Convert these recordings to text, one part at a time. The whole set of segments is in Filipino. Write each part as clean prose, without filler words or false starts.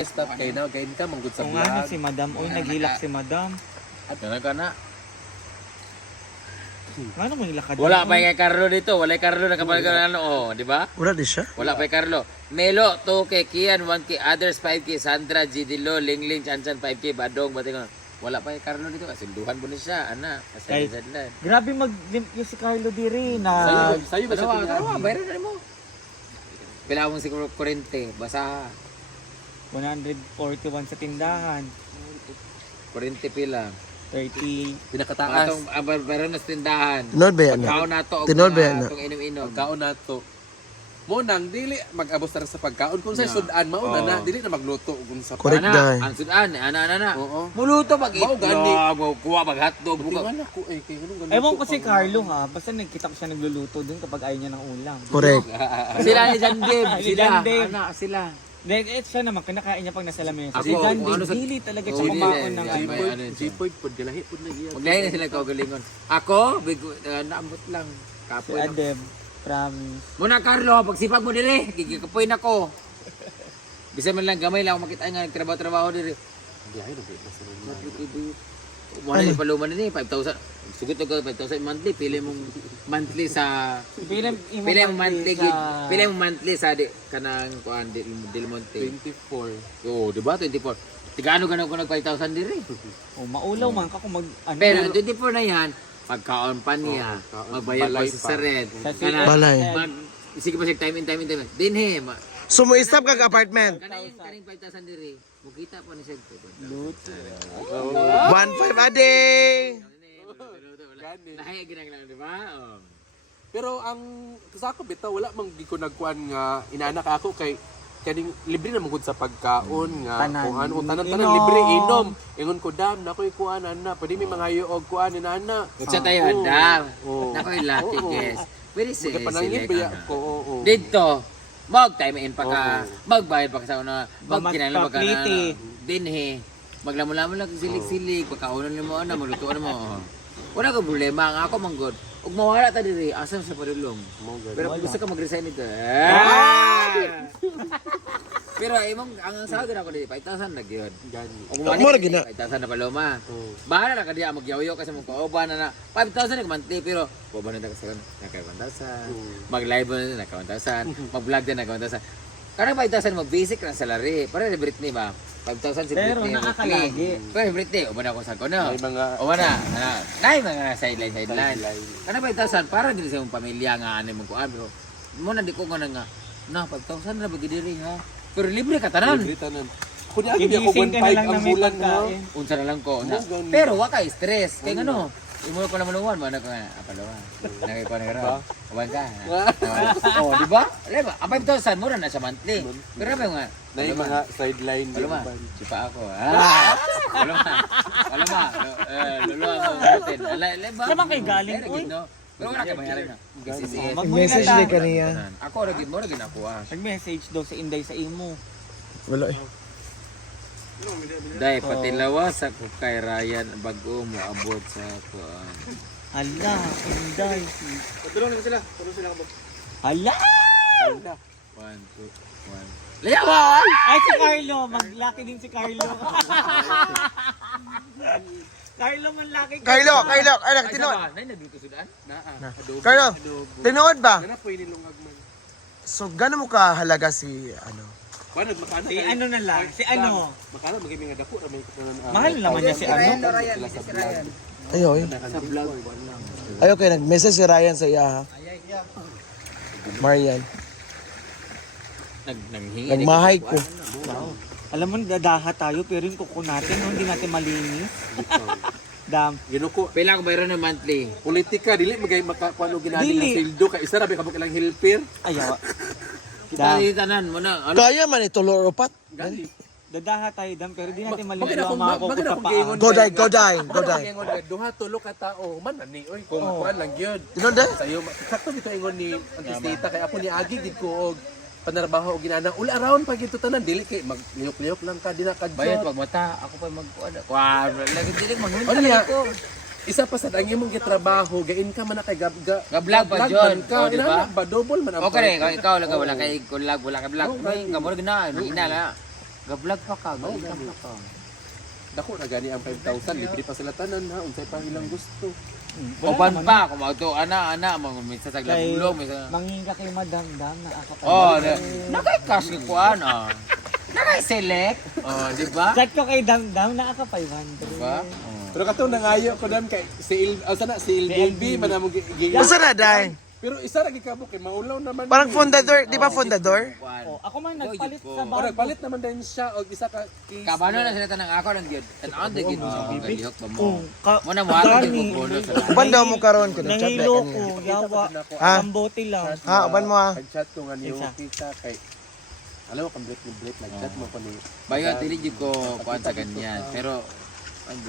Stop kay na gain ka manggod sa Kung ano vlog. si Madam, oy naghilak si Madam. At ka na. Ano mo nilakad? Wala pa kay Carlo dito. Wala kay Carlo nakapag ano, oh, di ba? Wala di siya. Wala pa kay Carlo. Melo, 2K, Kian, 1K, others 5K, Sandra, Gidilo, Lingling, Chanchan 5K, Badong, Batingon. Wala pa kay Carlo dito kasi duhan mo na siya, ana. Ay, Kasi sadlan. Grabe mag-limp yung si Carlo diri na. Sayo ba siya Dalawa, tinagi? bayaran na mo. Pila mong siguro kurente, basa. 141 sa tindahan. Kurente pila. 30. Pinakataas. Atong bayaran na sa tindahan. Tinod ba yan na? Pagkaon na to. Tinod ba yan na? Itong inom-inom. Pagkaon na to. Mo nang dili mag-abos na sa pagkaon kung sa Yeah. sudan mauna Oo. na dili na magluto kung sa Correct. Ana, Day. ang sudan, ana. Oo. Muluto pag Mao gani. kuha mag hotdog Buti buka. nga na ko kay ganun ganun. Ewan ko si Carlo ha, basta nagkita ko siya nagluluto dun kapag ayaw niya ng ulam. Correct. Sila ni John Dave, Ni sila. John Dave. Ana, sila. Dahil siya naman, kinakain niya pag nasa lamesa. Ako, Si John kung ano Dave, sa- dili talaga Oo, siya dili, kumaon ng dili. ano. May ano yun, G-point pod galahi pod na iya. Maglahi na sila kaugalingon. Ako, bigo, naambot lang. Si Kapoy na. Adeb, promise. Muna Carlo, pagsipag mo dili, gigikapoy na ko. Bisa man lang gamay lang ako makita nga nagtrabaho-trabaho diri. Biyahe na ba sa Muna ni paluman ni 5,000. Sugot ko 5,000 monthly, pili mong monthly sa Pili pili mong monthly sa... pili mong monthly sa di kanang kuan Del Monte. 24. Oo, di ba 24. Tigano gano ko nag 5,000 diri. Oh, maulaw man ka kung mag... Ano, Pero 24 na yan, pagkaon pa niya, Oo, pagkaon. magbayad pa Balay sa pa. red. Sa Balay. Sige pa siya time in. Dinhe, So mo stop kag apartment. kaning 5,000 diri. Mukita pa ni siya. luto. 1.5 a day. Gani. Lahi ginaglang, di ba? Oh. Pero ang sa ako bitaw wala man gi ko nagkuan nga inaanak ako kay kaning libre na mugod sa pagkaon nga Tanan. kung ano tanan Inom. libre inom ingon ko dam na ko'y kuan ana pwede mi mangayo og kuan inana Kutsa tayo handa. Oo. Nakoy lucky Oo. guess. Pwede Mga panangin select ba ka ko oo Dito, mag time in pa ka, Oo. magbayad pa ka sa una, mag kinala pa ka na, Papliti. dinhe, maglamulaman lang silig-silig, pagkaunan mo na, maglutuan mo. Wala ka problema, ang ako manggod. Ug mawala ta diri, asa sa padulong. mo gani Pero kung gusto ka mag-resign nito. Pero imong ang sahod na ako dito 5,000 na gyud. gani Ug Mo ra gina. 5,000 na paloma. Oo. Bahala na ka diya magyaw-yaw kasi mong kauban na 5,000 na monthly pero kuban na ka sa naka 1,000. Mag-live na naka 1,000, mag-vlog din naka 1,000. Karang 5,000 mo basic na salary. Para ni Britney ba? 5,000 si Pero Britney. nakakalagi. Pero si Britney, uban ako sa kono. may mga O na, nay mga sideline. sideline. Kana 5,000 para gid sa imong pamilya nga ani mong kuan pero mo na di ko nga nga na 5,000 na bagi diri ha. Pero libre ka tanan. libre tanan kunya ako ako Gigising ka na 1.5 lang na ang may bulan ha pagkain. Unsa na lang ko. Na. Oo, ganun. Pero wa ka stress. Kay ngano? Imo ko naman uwan, mana ko apalawa. Nagay ko na garo. Uwan ka. Oh, di ba? Alam ba? Ang 5,000 mura na sa monthly. Pero may mga na yung mga sideline di Paloma, ba sipa ako. Paloma. Paloma. Lolo ako natin. Ba? Saan ba kayo galing, Pero uy? gid, no? Pero wala ka bayaran na. SSS. Message Magmuna ni ta. kaniya. Ako ra gid mo ra gid ako ah. Nag-message daw si Inday sa imo. Wala eh. Dai pati lawas ako kay Ryan bago mo abot sa kuan. Hala, Inday. Tulungan sila ka Hala! 1 2 1. Layawan! Ay, si Carlo. Maglaki din si Carlo. Carlo, manlaki ka. Carlo, ay Ay, tinod. Nay nagluto sudan? naa adobo Carlo, tinood ba? kana po inilungag man So gano mo kahalaga si ano? Paano makana Si ano na lang, si ano. makana maging nga dako ra may katanan Mahal naman niya si ano. sila sa vlog Ayoy. Sa vlog. Ay okay, nag-message si Ryan sa iya ha. Marian. Nanghingi. Nagmahay ko. Alam mo, dadaha tayo pero yung kuko natin, no, hindi natin malinis. Dam. ginuko Pila ko bayron ng monthly? politika dili magay makakuan og ginani Dili. nga sildo kay isa ra may kabuk ilang helper Ayaw. Kita Dam. di tanan mo na. Ano? Kaya man ito loropat. gani Dadaha tayo, Dam, pero di natin Maganda malinis ang akong- mga maganda kuko akong pa. giingon. Go die, go die, go die. Ingon nga duha tulo ka tao man ani oy kung Oo. kuan lang gyud Tinod eh? sayo sakto dito ingon ni Antistita kay ako ni Agi gid ko og panarbaho og ginana ul around pag ito tanan dili kay magliyok-liyok lang ka dina ka Bayad pag mata, ako pa magkuan. Wa, lagi dili manghunta Ano niya? ko. isa pa sad ang imong gitrabaho gain ka man na kay Ga-vlog pa, vlog John. man ka O, di ba? ba double man ang Okay, price. ikaw lang wala kay kulag, wala kay vlog. Oo, May kamor na, ina la. Ga-vlog pa ka, ga-vlog pa ka. Dako na gani ang 5,000, libre pa sila tanan ha, unsay pa ilang gusto. Oban pa, kung magto, ana, minsan sa glabulong, minsan. Manghinga kay Madam Dam na ako pa. Oh, nakay-cash ko kuan, ah. Nakay-select, oh, di ba? Chat ko kay Dam Dam na ako 500. Diba? Pero katong nangayo ko dam kay si LB man among Usa na, day. Pero isa ra gikabok kay maulaw naman. Parang fundador, di ba fundador? Oh, ako man nagpalit sa O bago. nagpalit naman din siya og isa ka case. Kabano na sila tanang ako ng gyud. Tan-on de gyud sa mga galihok ba mo. Oh, ka- Mo na mo ato Gani. gyud bonus sa. Uban daw mo karon ko nag-chat Nahilo back ko, kanina. yawa. Ha? Ang bote lang. Ha, uban mo ha. Nag-chat ko nga niyo Isa. kita kay alam mo kang break nag-chat mo pa ni. Bayo dili gyud ko kuan sa ganyan. Pero ano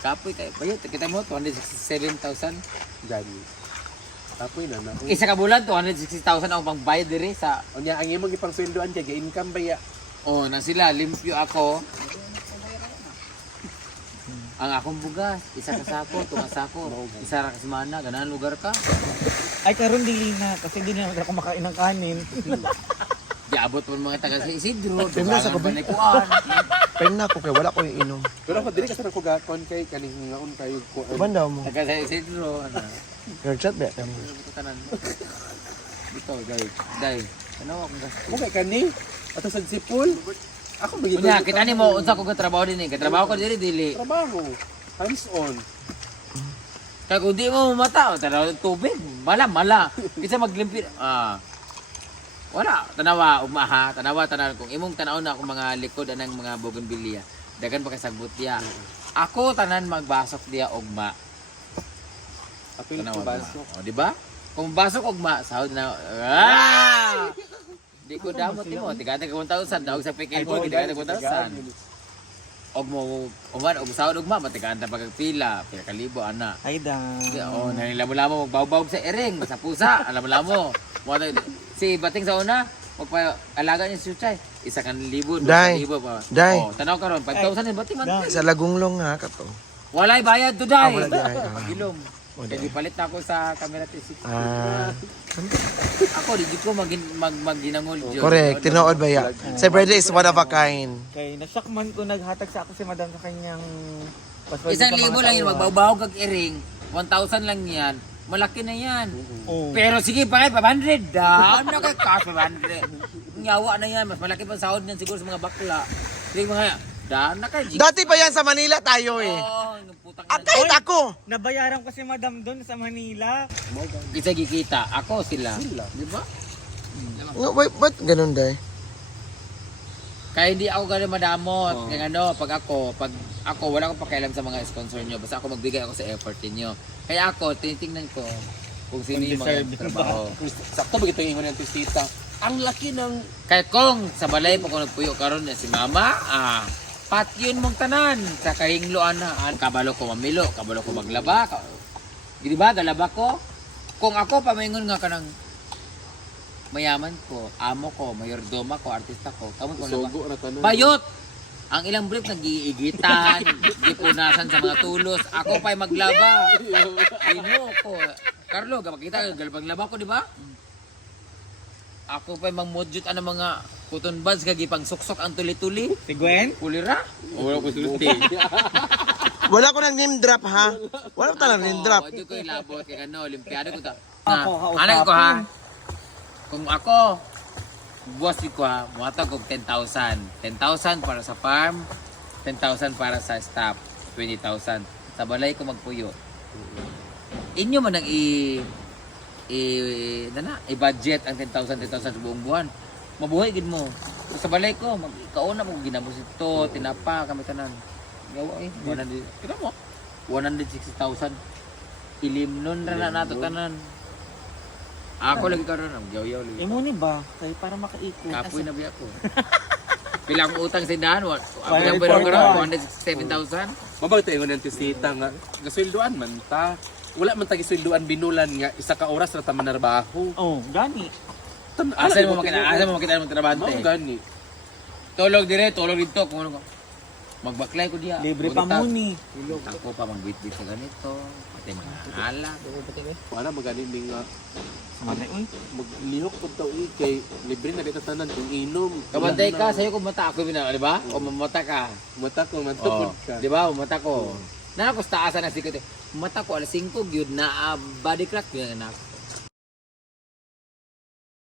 kapoy kay bayo kita mo 267,000. Gani. Tapoy na na. Isa ka bulan 260,000 ang pangbayad diri sa Unya ang imong ipang sweldoan kay ga-income ba ya? oh na sila limpyo ako. Ang akong bugas, isa ka sako, tunga sako, isa ra ka semana, ganahan lugar ka. Ay, karon dili na. Kasi di na ako makain ng kanin. Di abot mo mga taga sa Isidro, Tingnan sa dugangan gabi. pa ni kuan. Pen na ko kay wala ko yung inom. Pero ako dili ka sa ko gakon kay kaning ngaon kayo ko. Uban daw mo. Taga sa Isidro, ano. Nag-chat back kanina. Ito tanan. Dito, dai. Ano akong gasto? Mo kay kani ato sa sipol. Ako magiging Unya, kita ni mo unsa ko trabaho din eh. Katrabaho ko dili. trabaho. Hands on. Kaya kung di mo mata, tanaw ng tubig, mala. Isa maglimpir, wala, tanawa, umaha, tanawa, kung imong tanaw na akong mga likod, anang mga bougainvillea, dagan pa kasagbot diya. Ako, tanan magbasok diya, ugma. Apil Tanawa ko baso. O, di ba? Kung basok ugma, sahod na, Di ko damot mo, tigatag 1,000, daog sa pikil mo, tigatag 1,000. Og mo, og sahod ugma, matigaan ta pagpila, pila kalibo, ana. Ay, Dam. Oh, nanilamo-lamo magbawbaw sa ering, sa pusa, alam-lamo. Si Bating sa una, magpa-alaga niya si Chuchay. Isa kan libo, Day. libo pa. Day. Oh, tanaw ka ron, 5,000 din Bating man. Dam. Sa lagunglong ha kato. Walay bayad to day. wala di ay. Pagilom. O, Kaya day. palit na ako sa camera 360. Ako, di ko magginangol dyan. Correct, tinuod ba ya? Sa birthday is one of a kind. Kay nasyak man ko naghatag sa ako si Madam sa kanyang password Isang sa mga libo lang yun, tao, magbawbaw kag iring. 1,000 lang yan. Malaki na yan. Oh. Pero sige pa kay 500 da. Ano kay cash 500. Nyawa na yan, mas malaki pa sahod niyan siguro sa mga bakla. Sige mga da na kay. Dati pa yan sa Manila tayo eh. Oh, yung putang At kahit ako. Nabayaran ko si Madam doon sa Manila. isa gikita, ako sila. Di ba? No, wait, ba't ganun day? Kaya hindi ako ganun madamot. Kaya ano, pag ako wala akong pakialam sa mga sponsor nyo. Basta ako magbigay ako sa effort niyo. Kaya ako, tinitingnan ko kung sino yung mga Deserve. trabaho. Sakto ba ito ingon ng tisita? Ang laki ng Kaya kung sa balay pa ko nagpuyo karon na si mama, patyon mong tanan sa kahingloan na. Kabalo ko mamilo, kabalo ko maglaba. Di ba, galaba ko? Kung ako pamaingon nga kanang mayaman ko, amo ko, mayordoma ko, artista ko, kamo ko laba. sugo na tanan. Bayot! Ang ilang brief nag-iigitan, gipunasan sa mga tulos. Ako pa'y maglaba. Ino ko. Carlo, kapag galbang laba ko, di ba? Ako pa'y mangmodyot ang mga cotton buds, kagipang suksok ang tuli-tuli. Si Gwen? Kulira? Wala ko sulti. Wala ko ng name drop ha. Wala ko talagang name drop. Hindi ko ilabot kay ano, olimpiado ko ta. Ako, kausapin. Ano ko ha? Kung ako, buwas ko ha, muhatag ko 10,000. 10,000 para sa farm, 10,000 para sa staff, 20,000. Sa balay ko magpuyo. Inyo man ang i-budget ang 10,000 sa buong buwan. Mabuhay gid mo. Sa balay ko, kauna mo ginabos ito, tinapa, kami tanan. Gawa 100. Kita mo? 160,000. Ilimnon ra na nato tanan. Ako lagi karon ang yaw-yaw lagi. Imo ni ba? Kay para makaikot. Kapoy na biya ko. Pila akong utang sa dahan? Pila ba karon? 167,000? Mabag ito ingon ng tisita nga gasweldoan man ta. Wala man tagi sweldoan binulan nga isa ka oras ra ta manarbaho. Oh, gani. Asa mo makita mo trabante? Mao gani. Tulog dire, tulog dito kung ano. Magbaklay ko diya. Libre pa mo ni. Ako pa magbitbit sa ganito. Pati mga ala. Wala magani ning Manay, uy. Maglihok pud taw kay libre na kita tanan kung inom. Kabantay ka, sa'yo kung mata ako, di ba? O mamata ka. Mata ko man Oh, ka. di ba? Mata ko. Na ako sa taasan na sikot. Mata ko alas 5 gyud na body crack yun anak.